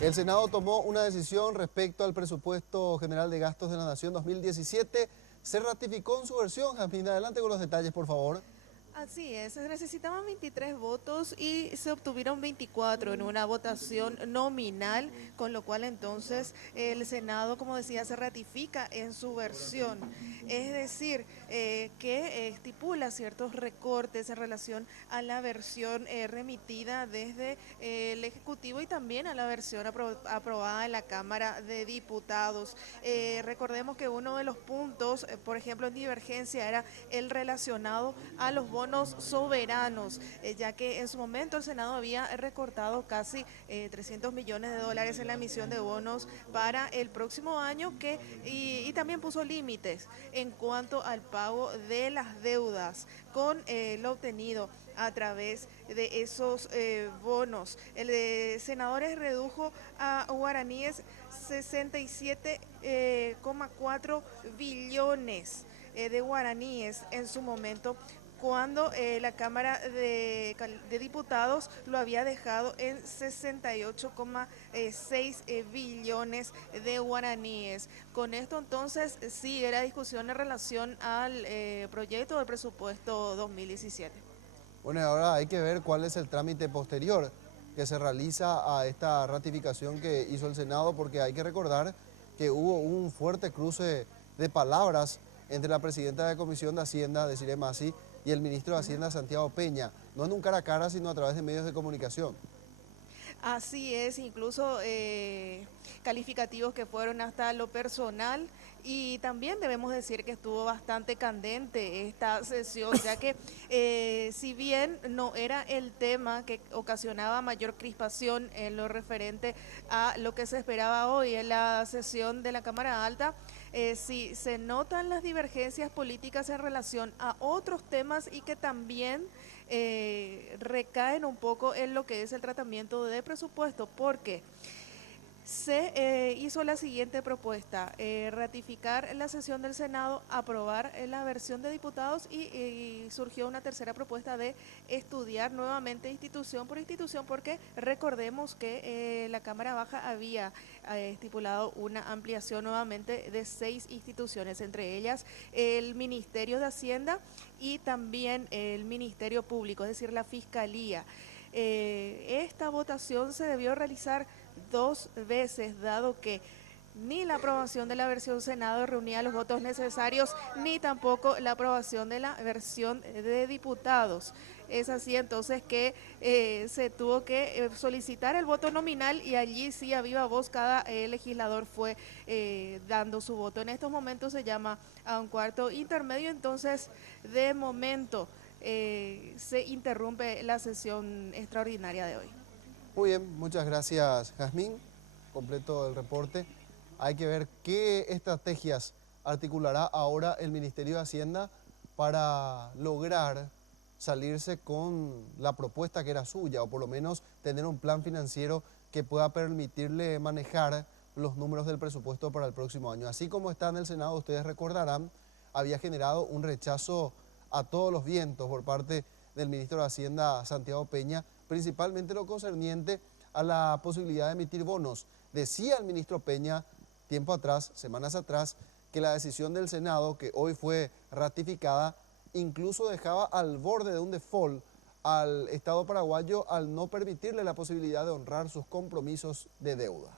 El Senado tomó una decisión respecto al presupuesto general de gastos de la Nación 2017. Se ratificó en su versión. Jasmine, adelante con los detalles, por favor. Así es, se necesitaban 23 votos y se obtuvieron 24 en una votación nominal, con lo cual entonces el Senado, como decía, se ratifica en su versión. Es decir, que estipula ciertos recortes en relación a la versión remitida desde el Ejecutivo y también a la versión aprobada en la Cámara de Diputados. Recordemos que uno de los puntos, por ejemplo, en divergencia era el relacionado a los bonos soberanos, ya que en su momento el Senado había recortado casi 300 millones de dólares en la emisión de bonos para el próximo año y también puso límites en cuanto al pago de las deudas con lo obtenido a través de esos bonos. El de senadores redujo a guaraníes 67,4 billones de guaraníes en su momento, cuando la Cámara de Diputados lo había dejado en 68,6 billones de guaraníes. Con esto entonces sigue la discusión en relación al proyecto del presupuesto 2017. Bueno, y ahora hay que ver cuál es el trámite posterior que se realiza a esta ratificación que hizo el Senado, porque hay que recordar que hubo un fuerte cruce de palabras entre la presidenta de la Comisión de Hacienda, Desiree Masi, y el ministro de Hacienda, Santiago Peña, no en un cara a cara, sino a través de medios de comunicación. Así es, incluso calificativos que fueron hasta lo personal, y también debemos decir que estuvo bastante candente esta sesión, ya que si bien no era el tema que ocasionaba mayor crispación en lo referente a lo que se esperaba hoy en la sesión de la Cámara Alta, sí se notan las divergencias políticas en relación a otros temas y que también recaen un poco en lo que es el tratamiento de presupuesto, porque se hizo la siguiente propuesta: ratificar la sesión del Senado, aprobar la versión de diputados y surgió una tercera propuesta de estudiar nuevamente institución por institución, porque recordemos que la Cámara Baja había estipulado una ampliación nuevamente de 6 instituciones, entre ellas el Ministerio de Hacienda y también el Ministerio Público, es decir, la Fiscalía. Esta votación se debió realizar 2 veces, dado que ni la aprobación de la versión Senado reunía los votos necesarios, ni tampoco la aprobación de la versión de diputados. Es así entonces que se tuvo que solicitar el voto nominal, y allí sí a viva voz cada legislador fue dando su voto. En estos momentos se llama a un cuarto intermedio, entonces de momento se interrumpe la sesión extraordinaria de hoy. Muy bien, muchas gracias, Jazmín. Completo el reporte. Hay que ver qué estrategias articulará ahora el Ministerio de Hacienda para lograr salirse con la propuesta que era suya, o por lo menos tener un plan financiero que pueda permitirle manejar los números del presupuesto para el próximo año. Así como está en el Senado, ustedes recordarán, había generado un rechazo a todos los vientos por parte del ministro de Hacienda, Santiago Peña, principalmente lo concerniente a la posibilidad de emitir bonos. Decía el ministro Peña tiempo atrás, semanas atrás, que la decisión del Senado, que hoy fue ratificada, incluso dejaba al borde de un default al Estado paraguayo al no permitirle la posibilidad de honrar sus compromisos de deuda.